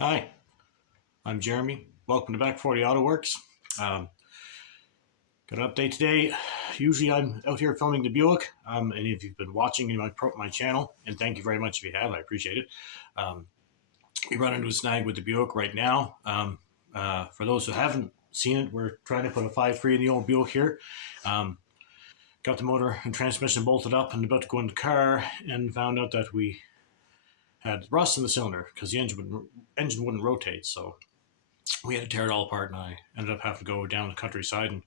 Hi, I'm Jeremy. Welcome to Back 40 Auto Works. Um, Got an update today. Usually I'm out here filming the Buick, and if you've been watching my channel, and thank you very much if you have, I appreciate it. Um, we run into a snag with the Buick right now. For those who haven't seen it, we're trying to put a 5.3 in the old Buick here. Got the motor and transmission bolted up and about to go in the car, and found out that we had rust in the cylinder because the engine wouldn't rotate. So we had to tear it all apart, and I ended up having to go down the countryside and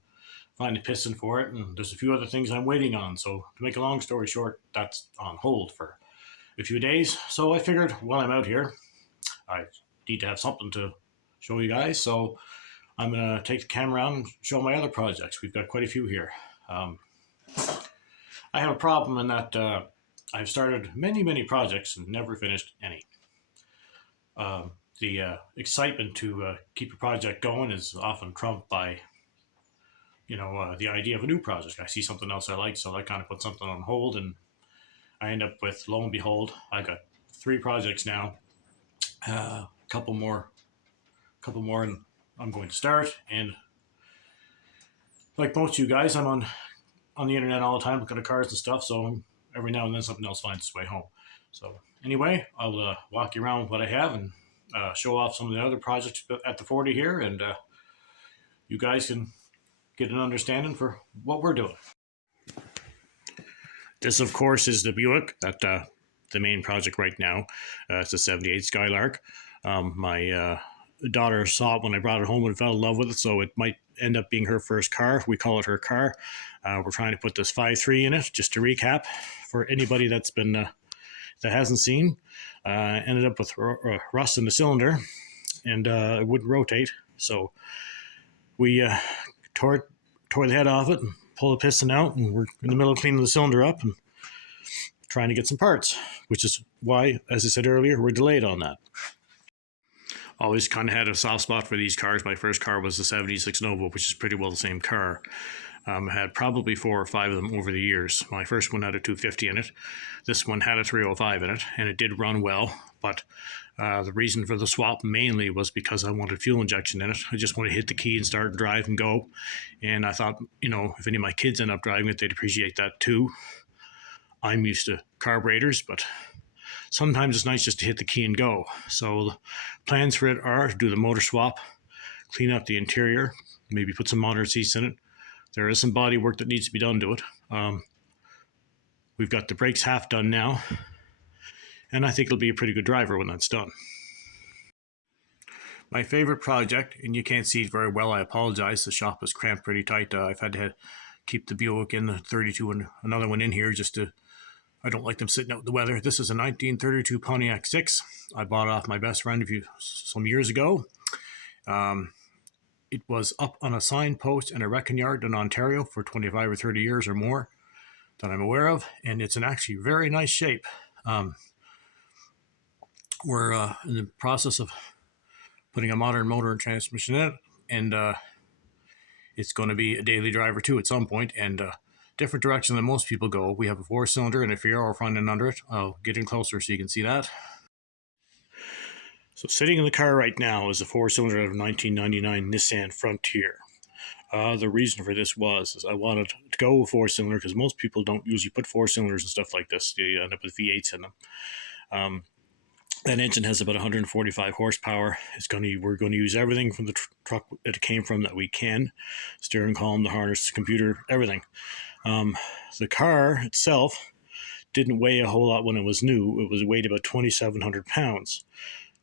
find a piston for it. And there's a few other things I'm waiting on. So to make a long story short, that's on hold for a few days. So I figured while I'm out here, I need to have something to show you guys. So I'm going to take the camera out and show my other projects. We've got quite a few here. I have a problem in that I've started many projects and never finished any. The excitement to keep a project going is often trumped by, the idea of a new project. I see something else I like, so I kind of put something on hold, and I end up with, lo and behold, I got 3 projects now. A couple more, and I'm going to start. And like most of you guys, I'm on the internet all the time looking at cars and stuff. So every now and then something else finds its way home. So anyway, I'll walk you around what I have and show off some of the other projects at the 40 here, and you guys can get an understanding for what we're doing. This, of course, is the Buick, that the main project right now. It's a 78 Skylark. My daughter saw it when I brought it home and fell in love with it, so it might end up being her first car. We call it her car. We're trying to put this 5.3 in it. Just to recap, for anybody that hasn't seen, ended up with rust in the cylinder, and it wouldn't rotate. So we tore the head off it and pulled the piston out, and we're in the middle of cleaning the cylinder up and trying to get some parts, which is why, as I said earlier, we're delayed on that. Always kind of had a soft spot for these cars. My first car was the 76 Nova, which is pretty well the same car. I had probably 4 or 5 of them over the years. My first one had a 250 in it. This one had a 305 in it, and it did run well. But the reason for the swap mainly was because I wanted fuel injection in it. I just wanted to hit the key and start and drive and go. And I thought, if any of my kids end up driving it, they'd appreciate that too. I'm used to carburetors, but sometimes it's nice just to hit the key and go. So the plans for it are to do the motor swap, clean up the interior, maybe put some modern seats in it. There is some body work that needs to be done to it. We've got the brakes half done now, and I think it'll be a pretty good driver when that's done. My favorite project, and you can't see it very well, I apologize, the shop is cramped pretty tight. I've had to keep the Buick in the 32 and another one in here I don't like them sitting out in the weather. This is a 1932 Pontiac 6. I bought off my best friend some years ago. It was up on a signpost in a wrecking yard in Ontario for 25 or 30 years or more that I'm aware of, and it's in actually very nice shape. We're in the process of putting a modern motor and transmission in it, and it's going to be a daily driver too at some point, and different direction than most people go. We have a 4-cylinder and a Fiero front end under it. I'll get in closer so you can see that. So sitting in the car right now is a 4-cylinder out of 1999 Nissan Frontier. The reason for this is I wanted to go with 4-cylinder because most people don't usually put 4-cylinders and stuff like this. They end up with V8s in them. That engine has about 145 horsepower. We're going to use everything from the truck that it came from that we can. Steering column, the harness, the computer, everything. The car itself didn't weigh a whole lot when it was new. It weighed about 2,700 pounds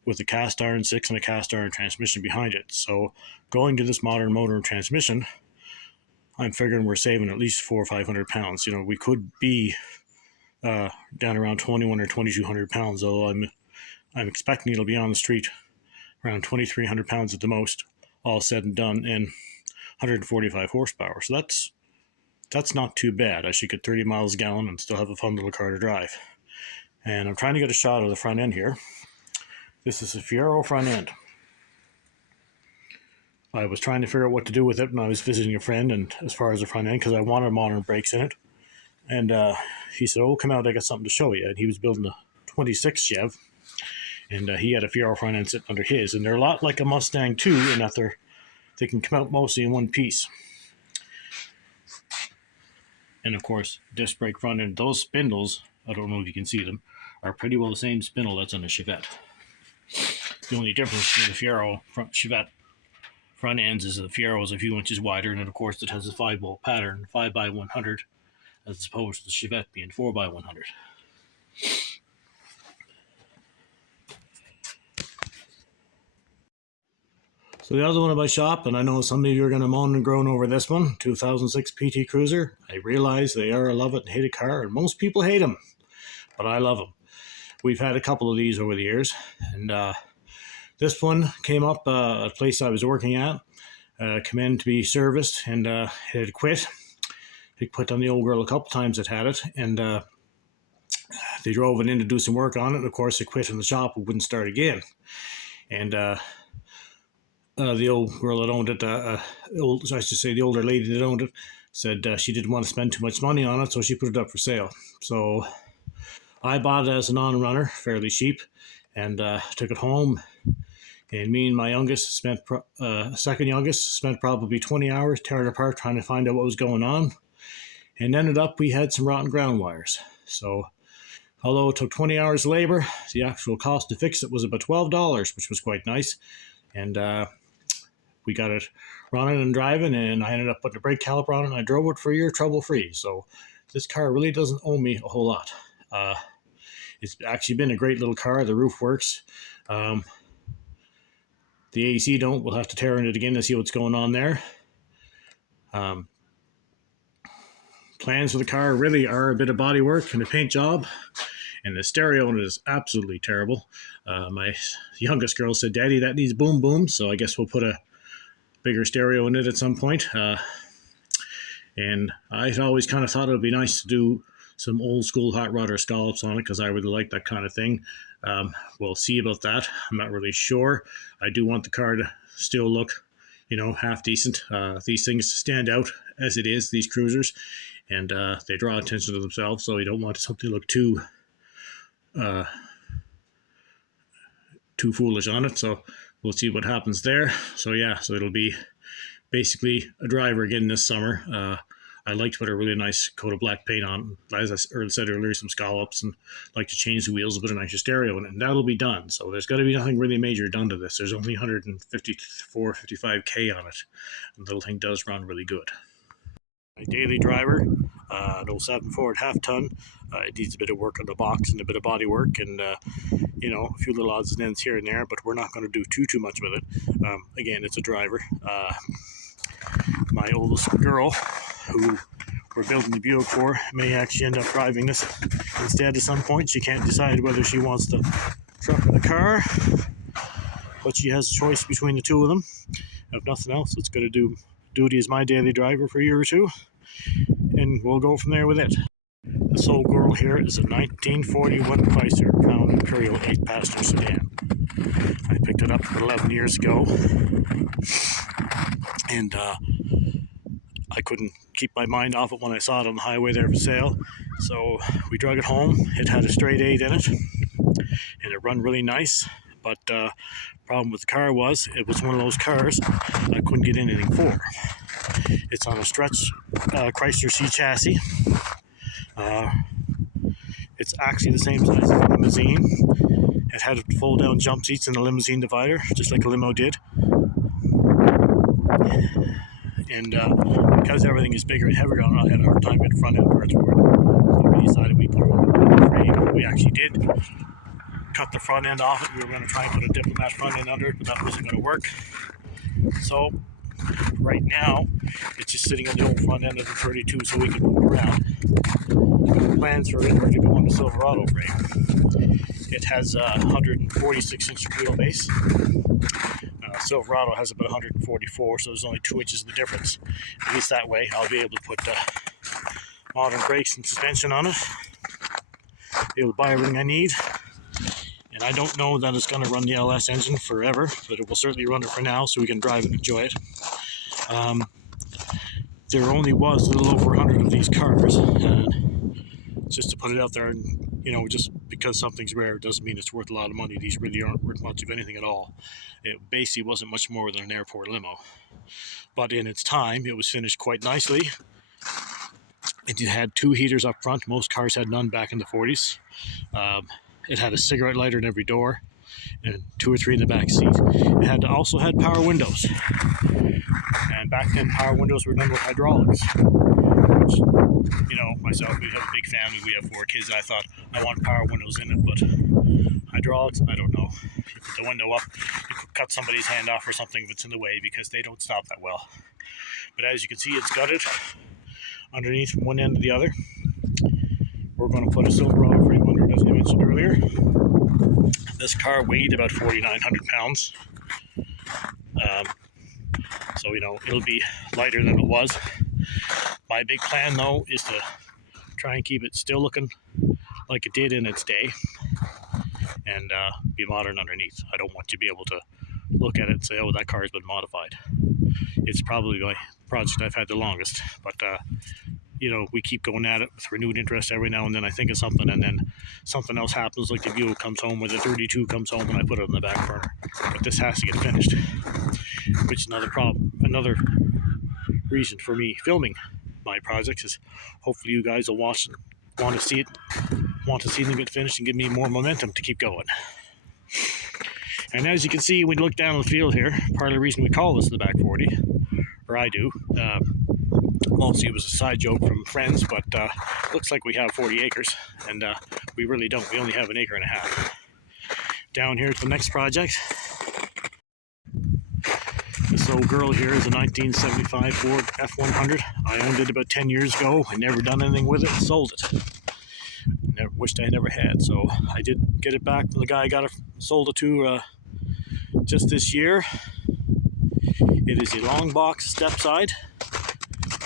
with a cast iron 6 and a cast iron transmission behind it. So going to this modern motor and transmission, I'm figuring we're saving at least 400 or 500 pounds. We could be down around 2,100 or 2,200 pounds, although I'm expecting it'll be on the street around 2,300 pounds at the most, all said and done, and 145 horsepower. So that's not too bad. I should get 30 miles a gallon and still have a fun little car to drive. And I'm trying to get a shot of the front end here. This is a Fiero front end. I was trying to figure out what to do with it when I was visiting a friend, and as far as the front end, because I wanted modern brakes in it. And he said, "Oh, come out, I got something to show you." And he was building a 26 Chev, and he had a Fiero front end sitting under his, and they're a lot like a Mustang too, in that they can come out mostly in one piece. And of course, disc brake front end, those spindles, I don't know if you can see them, are pretty well the same spindle that's on the Chevette. The only difference between the Fiero Chevette front ends is the Fiero is a few inches wider, and then of course it has a 5-bolt pattern, 5x100, as opposed to the Chevette being 4x100. So the other one in my shop, and I know some of you are going to moan and groan over this one, 2006 PT Cruiser. I realize they are a love it and hate it car, and most people hate them, but I love them. We've had a couple of these over the years, and this one came up a place I was working at, come in to be serviced, and it had quit. It quit on the old girl a couple times that had it, and they drove it in to do some work on it, and of course it quit in the shop, it wouldn't start again. And the old girl that owned it, the older lady that owned it, said she didn't want to spend too much money on it, so she put it up for sale. So I bought it as a non-runner, fairly cheap, and took it home. And me and my youngest second youngest spent probably 20 hours tearing it apart trying to find out what was going on. And ended up we had some rotten ground wires. So although it took 20 hours of labor, the actual cost to fix it was about $12, which was quite nice. And we got it running and driving, and I ended up putting a brake caliper on it, and I drove it for a year trouble-free. So this car really doesn't owe me a whole lot. It's actually been a great little car. The roof works. The AC don't. We'll have to tear in it again to see what's going on there. Plans for the car really are a bit of body work and a paint job. And the stereo is absolutely terrible. My youngest girl said, "Daddy, that needs boom boom." So I guess we'll put a bigger stereo in it at some point. And I always kind of thought it would be nice to do some old school hot rod or scallops on it because I really like that kind of thing. We'll see about that. I'm not really sure. I do want the car to still look, half decent. These things stand out as it is, these cruisers, and they draw attention to themselves, so you don't want something to look too foolish on it. So we'll see what happens there. So it'll be basically a driver again this summer. I like to put a really nice coat of black paint on, as I said earlier, some scallops, and like to change the wheels, put a nicer stereo in it, and that'll be done. So there's got to be nothing really major done to this. There's only 154, 55K on it, and the little thing does run really good. My daily driver, an 07 Ford half-ton. It needs a bit of work on the box and a bit of body work, and a few little odds and ends here and there, but we're not going to do too much with it. Again, it's a driver. My oldest girl, who we're building the Buick for, may actually end up driving this instead at some point. She can't decide whether she wants the truck or the car, but she has a choice between the two of them. If nothing else, it's going to do duty as my daily driver for a year or two, and we'll go from there with it. This old girl here is a 1941 Chrysler Imperial 8-passenger sedan. I picked it up 11 years ago, and I couldn't keep my mind off it when I saw it on the highway there for sale. So we drug it home. It had a straight 8 in it, and it run really nice. But problem with the car was it was one of those cars I couldn't get anything for. It's on a stretch Chrysler C chassis. It's actually the same size as a limousine. It had fold-down jump seats and a limousine divider, just like a limo did. And because everything is bigger and heavier on it, I had a hard time getting front end parts for it. So we decided we'd put it on the frame. We actually did cut the front end off it. We were going to try and put a Diplomat front end under it, but that wasn't going to work. So right now, it's just sitting on the old front end of the 32 so we can move it around. The plans for it are to go on the Silverado frame. It has a 146-inch wheelbase. Silverado has about 144, so there's only 2 inches of the difference. At least that way, I'll be able to put modern brakes and suspension on it. Be able to buy everything I need. And I don't know that it's going to run the LS engine forever, but it will certainly run it for now so we can drive and enjoy it. There only was a little over 100 of these cars, and just to put it out there and just because something's rare doesn't mean it's worth a lot of money. These really aren't worth much of anything at all. It basically wasn't much more than an airport limo. But in its time, it was finished quite nicely. It had 2 heaters up front. Most cars had none back in the 40s. It had a cigarette lighter in every door and 2 or 3 in the back seat. It also had power windows. And back then, power windows were done with hydraulics. Which, myself, we have a big family. We have 4 kids. I thought I want power windows in it, but hydraulics, I don't know. You put the window up, you could cut somebody's hand off or something if it's in the way, because they don't stop that well. But as you can see, it's gutted underneath from one end to the other. We're going to put a silver rod frame under it, as I mentioned earlier. This car weighed about 4,900 pounds. So, it'll be lighter than it was. My big plan, though, is to try and keep it still looking like it did in its day and be modern underneath. I don't want you to be able to look at it and say, oh, that car has been modified. It's probably my project I've had the longest, but we keep going at it with renewed interest. Every now and then I think of something, and then something else happens, like the Buick comes home, or the 32 comes home, and I put it on the back burner. But this has to get finished, which is another reason for me filming my projects is hopefully you guys will watch and want to see them get finished and give me more momentum to keep going. And as you can see, when you look down on the field here, part of the reason we call this the back 40, or I do, mostly it was a side joke from friends, but looks like we have 40 acres, and we really don't. We only have 1.5 acres. Down here to the next project. This old girl here is a 1975 Ford F100. I owned it about 10 years ago. I never done anything with it, sold it. Wished I never had, so I did get it back from the guy I sold it to just this year. It is a long box step side,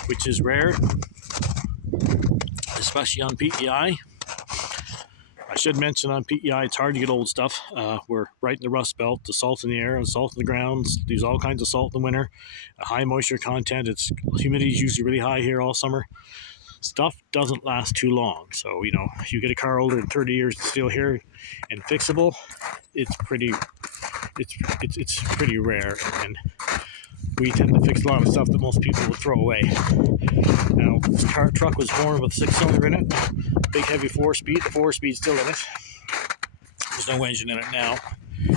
which is rare, especially on PEI. I should mention on PEI, it's hard to get old stuff. We're right in the Rust Belt, the salt in the air and salt in the ground. There's all kinds of salt in the winter, a high moisture content. Humidity is usually really high here all summer. Stuff doesn't last too long. So, if you get a car older than 30 years it's still here and fixable, it's pretty rare. And we tend to fix a lot of stuff that most people would throw away. Now, this truck was born with a 6-cylinder in it, big heavy 4-speed. The 4-speed's still in it. There's no engine in it now.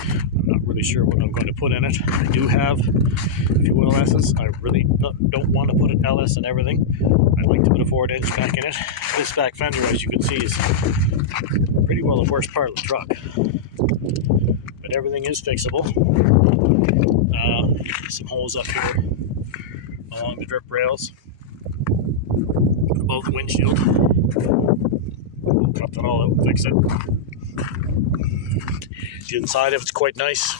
I'm not really sure what I'm going to put in it. I do have a few LS's. I really don't want to put an LS in everything. I'd like to put a Ford engine back in it. This back fender, as you can see, is pretty well the worst part of the truck. But everything is fixable. Some holes up here along the drip rails above the windshield. We'll cut that all out and fix it. The inside of it's quite nice.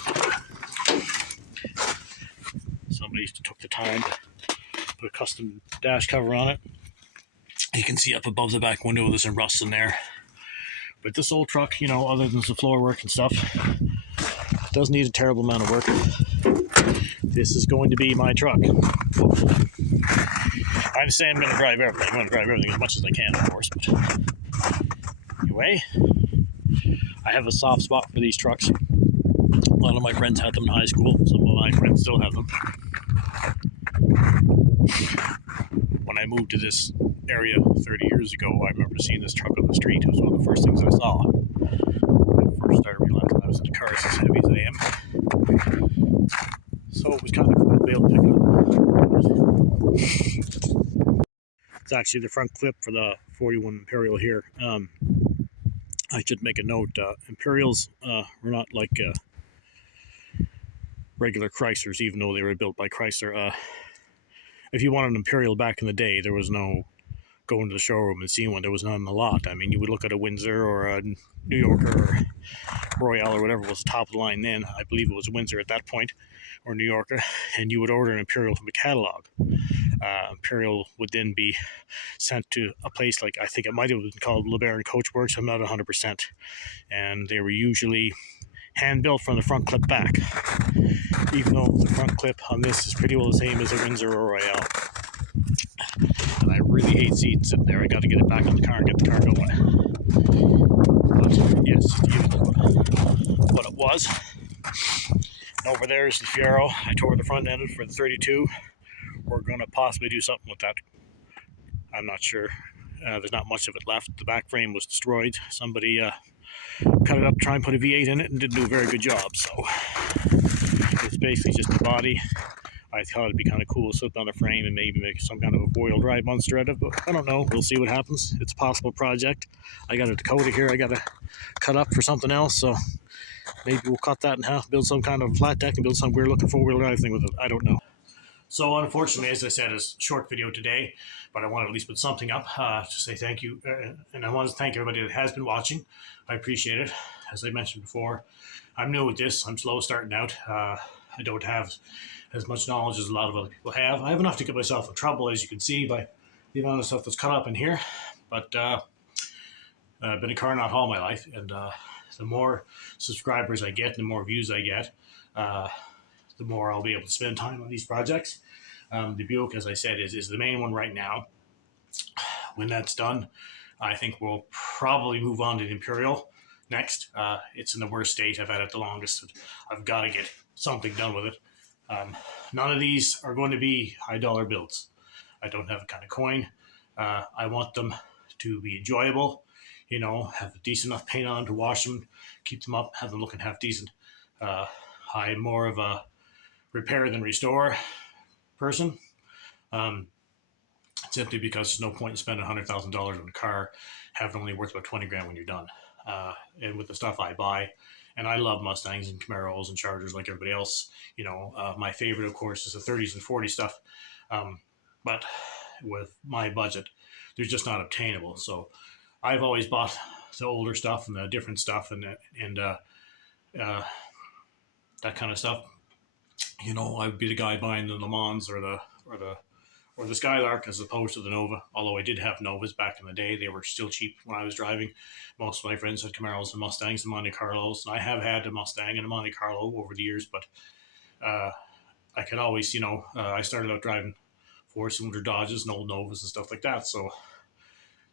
Somebody took the time to put a custom dash cover on it. You can see up above the back window there's some rust in there. But this old truck, other than some floor work and stuff, doesn't need a terrible amount of work. This is going to be my truck. I'm saying I'm going to drive everything. I'm going to drive everything as much as I can, of course. But anyway, I have a soft spot for these trucks. A lot of my friends had them in high school. Some of my friends still have them. When I moved to this area 30 years ago, I remember seeing this truck on the street. It was one of the first things I saw. When I first started realizing I was into cars as heavy as I am. So it was kind of cool to be able to pick it up. It's actually the front clip for the 41 Imperial here. I should make a note, Imperials were not like regular Chryslers, even though they were built by Chrysler. If you wanted an Imperial back in the day, there was no going to the showroom and seeing one. There was none in the lot. I mean, you would look at a Windsor or a New Yorker or Royale or whatever was the top of the line then. I believe it was Windsor at that point, or New Yorker, and you would order an Imperial from a catalog. Imperial would then be sent to a place like, I think it might have been called LeBaron Coachworks, I'm not 100%, and they were usually hand-built from the front clip back, even though the front clip on this is pretty well the same as a Windsor or Royale. And I really hate seats sitting there. I got to get it back in the car and get the car going. was. And over there is the Fiero. I tore the front end for the 32. We're going to possibly do something with that. I'm not sure. There's not much of it left. The back frame was destroyed. Somebody cut it up to try and put a V8 in it and didn't do a very good job. So it's basically just the body. I thought it'd be kind of cool to slip on a frame and maybe make some kind of a four-wheel drive monster out of it, but I don't know. We'll see what happens. It's a possible project. I got a Dakota here I got to cut up for something else, so maybe we'll cut that in half, build some kind of flat deck, and build some weird-looking four-wheel drive thing with it. I don't know. So unfortunately, as I said, it's a short video today, but I want to at least put something up to say thank you, and I want to thank everybody that has been watching. I appreciate it. As I mentioned before, I'm new with this. I'm slow starting out. I don't have as much knowledge as a lot of other people have. I have enough to get myself in trouble, as you can see, by the amount of stuff that's cut up in here. But I've been a car nut all my life, and the more subscribers I get, the more views I get, the more I'll be able to spend time on these projects. The Buick, as I said, is the main one right now. When that's done, I think we'll probably move on to the Imperial next. It's in the worst state. I've had it the longest. I've got to get something done with it. None of these are going to be high dollar builds. I don't have a kind of coin. I want them to be enjoyable, you know, have a decent enough paint on to wash them, keep them up, have them looking half decent. I'm more of a repair than restore person, simply because there's no point in spending $100,000 on a car, have it only worth about 20 grand when you're done. And with the stuff I buy, and I love Mustangs and Camaros and Chargers like everybody else. You know, my favorite, of course, is the 30s and 40s stuff. But with my budget, they're just not obtainable. So I've always bought the older stuff and the different stuff and that kind of stuff. You know, I would be the guy buying the Le Mans or the Skylark as opposed to the Nova. Although I did have Novas back in the day, they were still cheap when I was driving. Most of my friends had Camaros and Mustangs and Monte Carlos, and I have had a Mustang and a Monte Carlo over the years. But I could always, you know, I started out driving four-cylinder Dodges and old Novas and stuff like that. So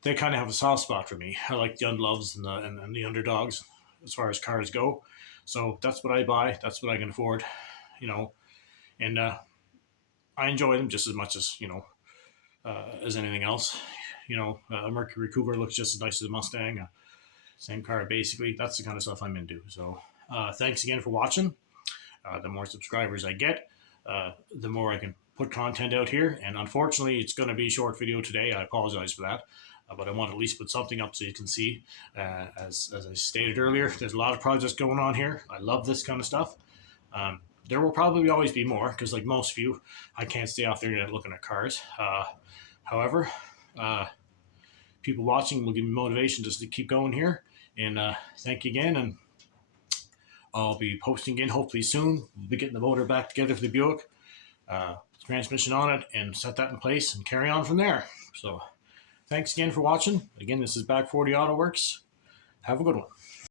they kind of have a soft spot for me. I like the unloves and the underdogs as far as cars go. So that's what I buy. That's what I can afford, you know, and I enjoy them just as much as, you know, as anything else. You know, a Mercury Cougar looks just as nice as a Mustang. Same car, basically. That's the kind of stuff I'm into. So thanks again for watching. The more subscribers I get, the more I can put content out here. And unfortunately, it's going to be a short video today. I apologize for that. But I want to at least put something up so you can see. As I stated earlier, there's a lot of projects going on here. I love this kind of stuff. There will probably always be more because, like most of you, I can't stay off the internet looking at cars. However, people watching will give me motivation just to keep going here. And thank you again. And I'll be posting again hopefully soon. We'll be getting the motor back together for the Buick, transmission on it, and set that in place and carry on from there. So thanks again for watching. Again, this is Back 40 Auto Works. Have a good one.